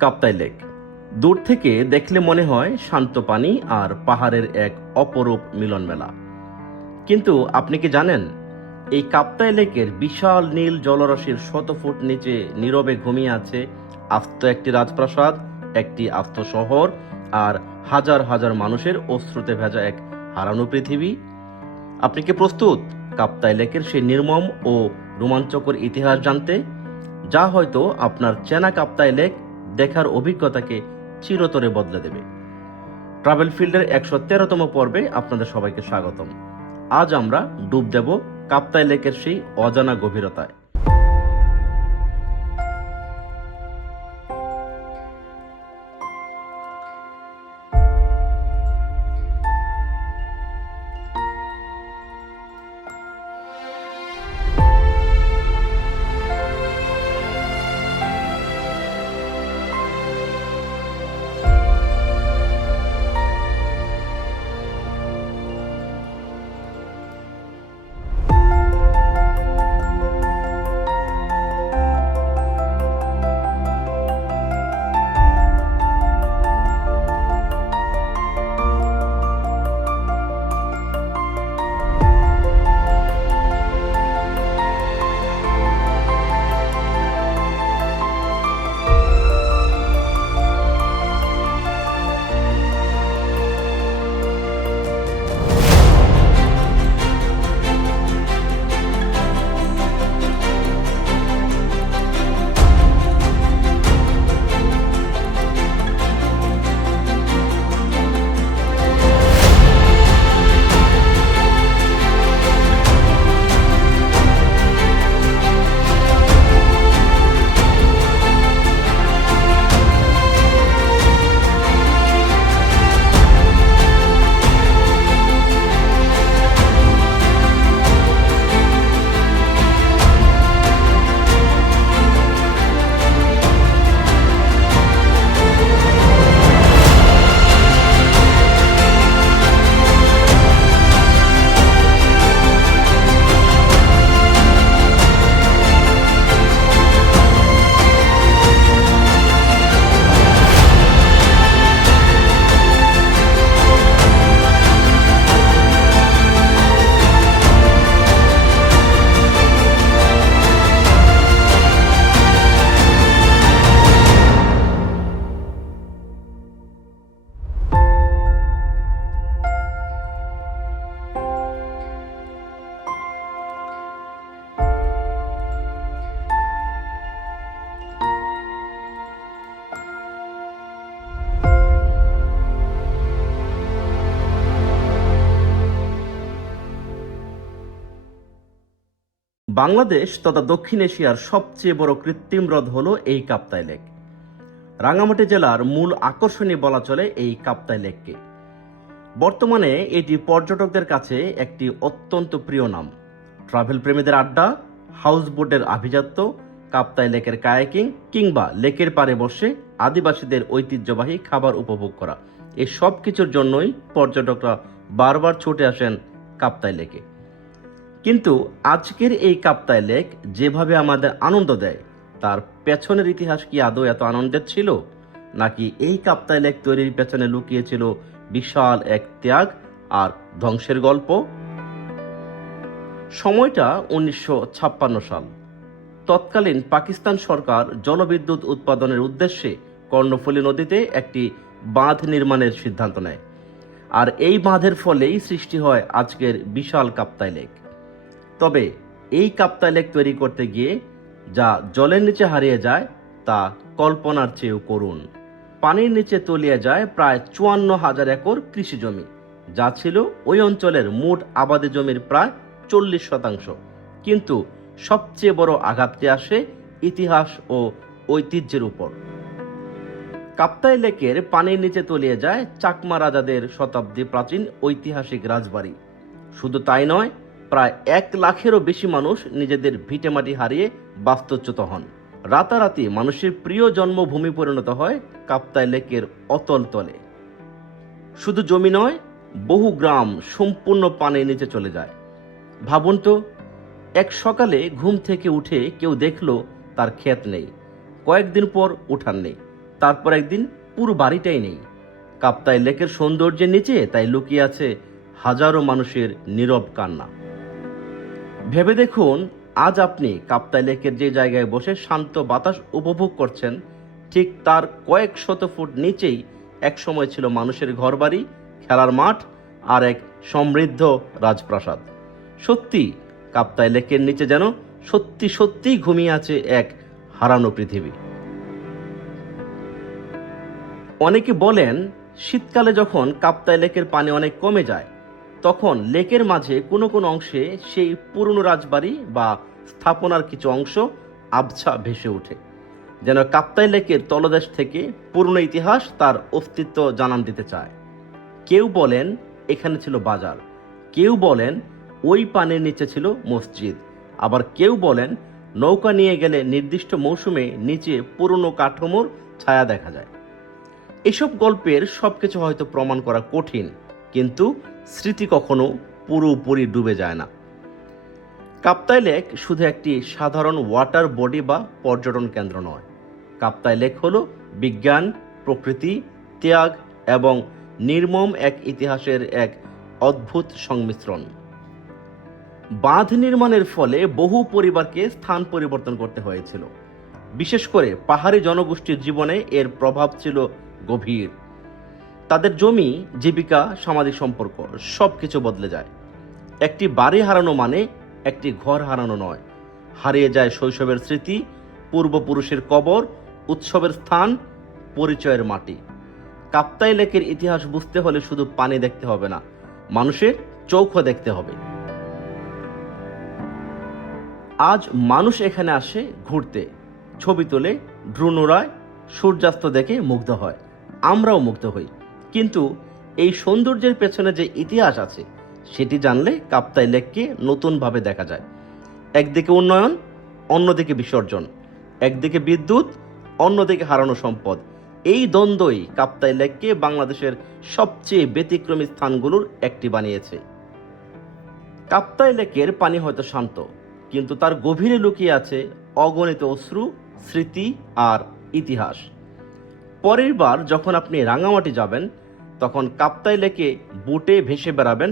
Kaptai lake দূর থেকে দেখলে মনে হয় শান্ত পানি আর পাহাড়ের এক অপরূপ মিলন মেলা। কিন্তু আপনি কি জানেন, এই কাপ্তাই লেকের বিশাল নীল জলরাশির শত ফুট নিচে নীরবে ঘুমিয়ে আছে আস্ত একটি রাজপ্রাসাদ, একটি আস্ত শহর, আর হাজার হাজার মানুষের অশ্রুতে ভেজা এক হারানো পৃথিবী। আপনি কি প্রস্তুত কাপ্তাই লেকের সেই নির্মম ও রোমাঞ্চকর ইতিহাস জানতে, যা হয়তো আপনার চেনা কাপ্তাই লেক দেখার অভিজ্ঞতাকে চিরতরে বদলে দেবে? ট্রাভেল ফিল্ডের 113তম পর্বে আপনাদের সবাইকে স্বাগতম। আজ আমরা ডুব দেব কাপ্তাই লেকের সেই অজানা গভীরতায়। বাংলাদেশ তথা দক্ষিণ এশিয়ার সবচেয়ে বড় কৃত্রিম হ্রদ হলো এই কাপ্তাই লেক। রাঙ্গামাটি জেলার মূল আকর্ষণই বলা চলে এই কাপ্তাই লেককে। বর্তমানে এটি পর্যটকদের কাছে একটি অত্যন্ত প্রিয় নাম। ট্রাভেল প্রেমীদের আড্ডা, হাউসবোটের আভিজাত্য, কাপ্তাই লেকের কায়াকিং কিংবা লেকের পাড়ে বসে আদিবাসীদের ঐতিহ্যবাহী খাবার উপভোগ করা, এই সব কিছুর জন্যই পর্যটকরা বারবার ছুটে আসেন কাপ্তাই লেকে। কিন্তু আজকের এই কাপ্তাই লেক যেভাবে আমাদের আনন্দ দেয়, তার পেছনের ইতিহাস কি আদৌ এত আনন্দের ছিল, নাকি এই কাপ্তাই লেক তৈরির পেছনে লুকিয়েছিল বিশাল এক ত্যাগ আর ধ্বংসের গল্প? সময়টা 1956 সাল। তৎকালীন পাকিস্তান সরকার জলবিদ্যুৎ উৎপাদনের উদ্দেশ্যে কর্ণফুলী নদীতে একটি বাঁধ নির্মাণের সিদ্ধান্ত নেয়, আর এই বাঁধের ফলেই সৃষ্টি হয় আজকের বিশাল কাপ্তাই লেক। তবে এই কাপ্তাই লেক তৈরি করতে গিয়ে যা জলের নিচে হারিয়ে যায় তা কল্পনার চেয়েও করুণ। পানির নিচে তলিয়ে যায় প্রায় 54,000 একর কৃষি জমি, যা ছিল ওই অঞ্চলের মোট আবাদি জমির প্রায় 40%। কিন্তু সবচেয়ে বড় আঘাতটি আসে ইতিহাস ও ঐতিহ্যের উপর। কাপ্তাই লেকের পানির নিচে তলিয়ে যায় চাকমা রাজাদের শতাব্দী প্রাচীন ঐতিহাসিক রাজবাড়ি। শুধু তাই নয়, প্রায় 1 লাখেরও বেশি মানুষ নিজেদের ভিটেমাটি হারিয়ে বাস্তুচ্যুত হন। রাতারাতি মানুষের প্রিয় জন্মভূমি পরিণত হয় কাপ্তাই লেকের অতল তলে। শুধু জমি নয়, বহু গ্রাম সম্পূর্ণ পানির নিচে চলে যায়। ভাবুন তো, এক সকালে ঘুম থেকে উঠে কেউ দেখলো তার ক্ষেত নেই, কয়েকদিন পর উঠান নেই, তারপর একদিন পুরো বাড়িটাই নেই। কাপ্তাই লেকের সৌন্দর্যের নিচে তাই লুকিয়ে আছে হাজারো মানুষের নীরব কান্না। ভেবে দেখুন, আজ আপনি কাপ্তাই লেকের যে জায়গায় বসে শান্ত বাতাস উপভোগ করছেন, ঠিক তার কয়েক শত ফুট নিচেই একসময় ছিল মানুষের ঘরবাড়ি, খেলার মাঠ আর এক সমৃদ্ধ রাজপ্রাসাদ। সত্যি কাপ্তাই লেকের নিচে যেন সত্যি সত্যিই ঘুমিয়ে আছে এক হারানো পৃথিবী। অনেকে বলেন, শীতকালে যখন কাপ্তাই লেকের পানি অনেক কমে যায়, তখন লেকের মাঝে কোনো কোনো অংশে সেই পুরনো রাজবাড়ি বা স্থাপনার কিছু অংশ আবছা ভেসে ওঠে, যেন কাপ্তাই লেকের তলদেশ থেকে পুরনো ইতিহাস তার অস্তিত্ব জানান দিতে চায়। কেউ বলেন এখানে ছিল বাজার, কেউ বলেন ওই পানির নিচে ছিল মসজিদ, আবার কেউ বলেন নৌকা নিয়ে গেলে নির্দিষ্ট মৌসুমে নিচে পুরনো কাঠামোর ছায়া দেখা যায়। এসব গল্পের সবকিছু হয়তো প্রমাণ করা কঠিন, কিন্তু স্মৃতি কখনো পুরোপুরি ডুবে যায় না। কাপ্তাই লেক শুধু একটি সাধারণ ওয়াটার বডি বা পর্যটন কেন্দ্র নয়। কাপ্তাই লেক হলো বিজ্ঞান, প্রকৃতি, ত্যাগ এবং নির্মম এক ইতিহাসের এক অদ্ভুত সংমিশ্রণ। বাঁধ নির্মাণের ফলে বহু পরিবারকে স্থান পরিবর্তন করতে হয়েছিল। বিশেষ করে পাহাড়ি জনগোষ্ঠীর জীবনে এর প্রভাব ছিল গভীর। তাদের জমি, জীবিকা, সামাজিক সম্পর্ক সবকিছু বদলে যায়। একটি বাড়ি হারানো মানে একটি ঘর হারানো নয়, হারিয়ে যায় শৈশবের স্মৃতি, পূর্বপুরুষের কবর, উৎসবের স্থান, পরিচয়ের মাটি। কাপ্তাই লেকের ইতিহাস বুঝতে হলে শুধু পানি দেখতে হবে না, মানুষের চোখও দেখতে হবে। আজ মানুষ এখানে আসে ঘুরতে, ছবি তোলে, ড্রোন ওড়ায়, সূর্যাস্ত দেখে মুগ্ধ হয়, আমরাও মুগ্ধ হই। কিন্তু এই সৌন্দর্যের পেছনে যে ইতিহাস আছে সেটি জানলে কাপ্তাই লেককে নতুনভাবে দেখা যায়। একদিকে উন্নয়ন, অন্যদিকে বিসর্জন, একদিকে বিদ্যুৎ, অন্যদিকে হারানো সম্পদ। এই দ্বন্দ্বই কাপ্তাই লেককে বাংলাদেশের সবচেয়ে ব্যতিক্রমী স্থানগুলোর একটি বানিয়েছে। কাপ্তাই লেকের পানি হয়তো শান্ত, কিন্তু তার গভীরে লুকিয়ে আছে অগণিত অশ্রু, স্মৃতি আর ইতিহাস। পরের বার যখন আপনি রাঙামাটি যাবেন, তখন কাপ্তাই লেকে বোটে ভেসে বেড়াবেন,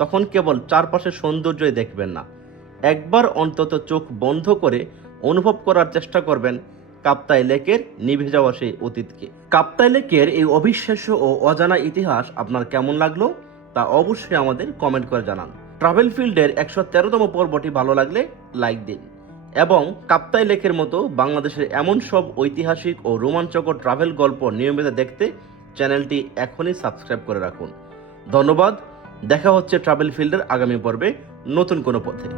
তখন কেবল চারপাশের সৌন্দর্যই দেখবেন না, একবার অন্তত চোখ বন্ধ করে অনুভব করার চেষ্টা করবেন কাপ্তাই লেকের নিভে যাওয়া সেই অতীতকে। কাপ্তাই লেকের এই অবিশ্বাস্য ও অজানা ইতিহাস আপনার কেমন লাগলো তা অবশ্যই আমাদের কমেন্ট করে জানান। ট্রাভেল ফিল্ডের 113তম পর্বটি ভালো লাগলে লাইক দিন এবং কাপ্তাই লেকের মতো বাংলাদেশের এমন সব ঐতিহাসিক ও রোমাঞ্চকর ট্রাভেল গল্প নিয়মিত দেখতে চ্যানেলটি এখনই সাবস্ক্রাইব করে রাখুন। ধন্যবাদ। দেখা হচ্ছে ট্রাভেল ফিল্ডের আগামী পর্বে নতুন কোনো পথে।